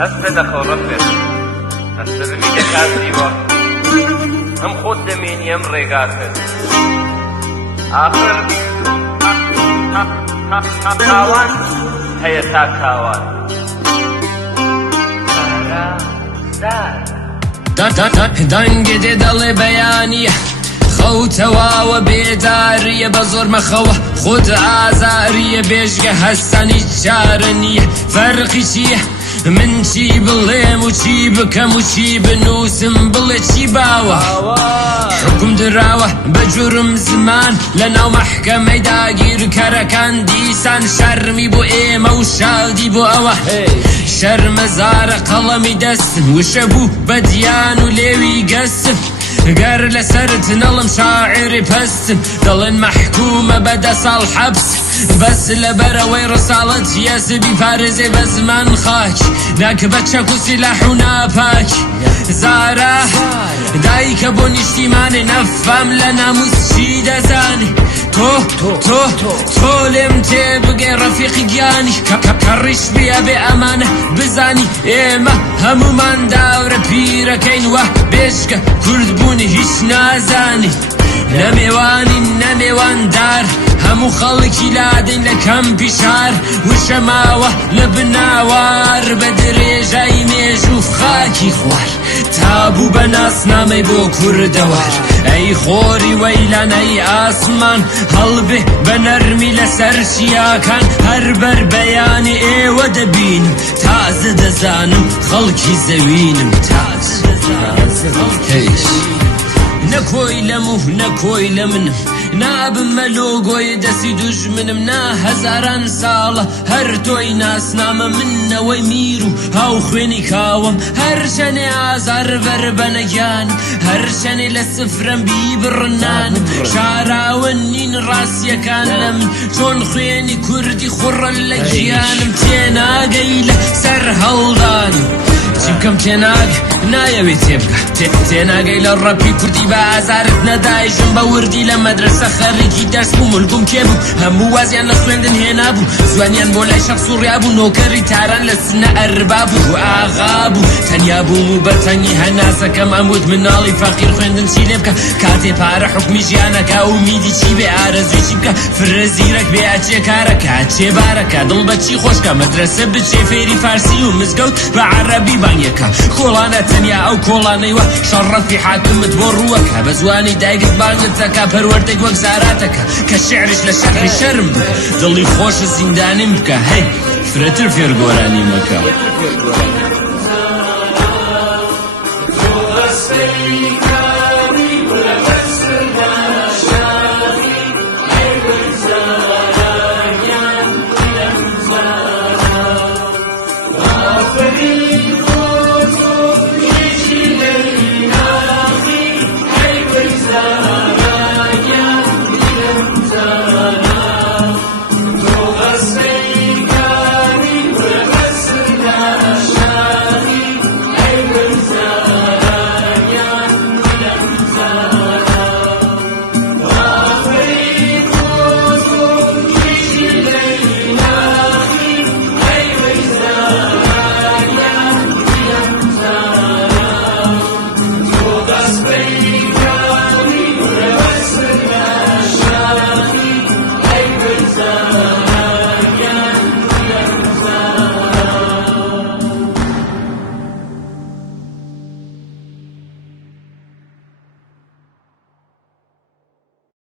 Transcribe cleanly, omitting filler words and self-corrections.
هسه دخل ربك هسه بميدك عزيبة هم خود دمين يم ريقاتك آخر تاوان هي تا تاوان دنگ دل بیانیه خوتوا و بیداریه بزور مخوه خود آزاریه بیشگه هستنی چارنیه فرقی چیه من چی بلیم و چی بکم و چی بنوسم بله چی باوه حکم دراوه بجرم زمان لناو محکمه داگیر کرکان دیسان شرمی بو ایمه و شادی بو اوه شرم زار قلمی دستم و شبو بدیان و لیوی قسم قر لسرت نظم شاعري بستم ضل محكومة بدا صال حبس بس لبروي رسالة ياسبي فارزي بزمان خاك ناكبت شكو سلاح ونافاك زارة دايك بون اجتماعي نفهم لنا مسشي دزاني تو لم تبقى رفيقي جاني كرش بيا بأمانة بزاني إيما همو من داور بيرا كين واه بيشكا كرد بوني هيش نازاني نميوان دار همو خلقي لادين لكم بشار وشماوة لبناوار بدري جاي ميجوف خاكي خوار تابو بناس نامي بو كردوار اي خوري ويلان اي آسمان هلبه بنرمي لسر شياكان هربر بياني اي ودبينم تاز دزانم خلقي زوينم تاز خلقي نكوي لمو نكوي لمنم ناب ملوغوي دسي دجمنم نا هزاران سالة هر توي ناس نام من ويميرو هاو خويني كاوم هر شني آزار بربنجان هر شني لسفرم بيبرنان شاراونين راسيا كان لمن شون خويني كردي خور اللجيانم تينا قيلة سر هلدانم شبكم تناق نايوي تبقى قيل الربي كردي بازارت ندايشم بوردي لمدرسة خريجي درس بو ملقوم كيبو همو وازيان لخويندن هنا بو زوانيان بولاي شخص ريابو نوكري تاران لسنا أربابو وآغابو تنيابو مبرتني هناسا كم أمود من نالي فقير خويندن شيلبكا كاتي بارا حكمي جيانكا وميدي چي بآرزوي شبكا فرزيرك بيأتشي كاركا أتشي باركا دل بچي خوشكا مدرسة بچي فيري فارسي ومزقوت بعربي بانيكا كولانا تنيا أو كولاني وشرف في حاكم تبروكا بزواني دايقت بانيتكا پروردك وكزاراتكا كالشعرش لشعر شرم دلي خوش الزنداني مكا هي فرتر فير قوراني مكا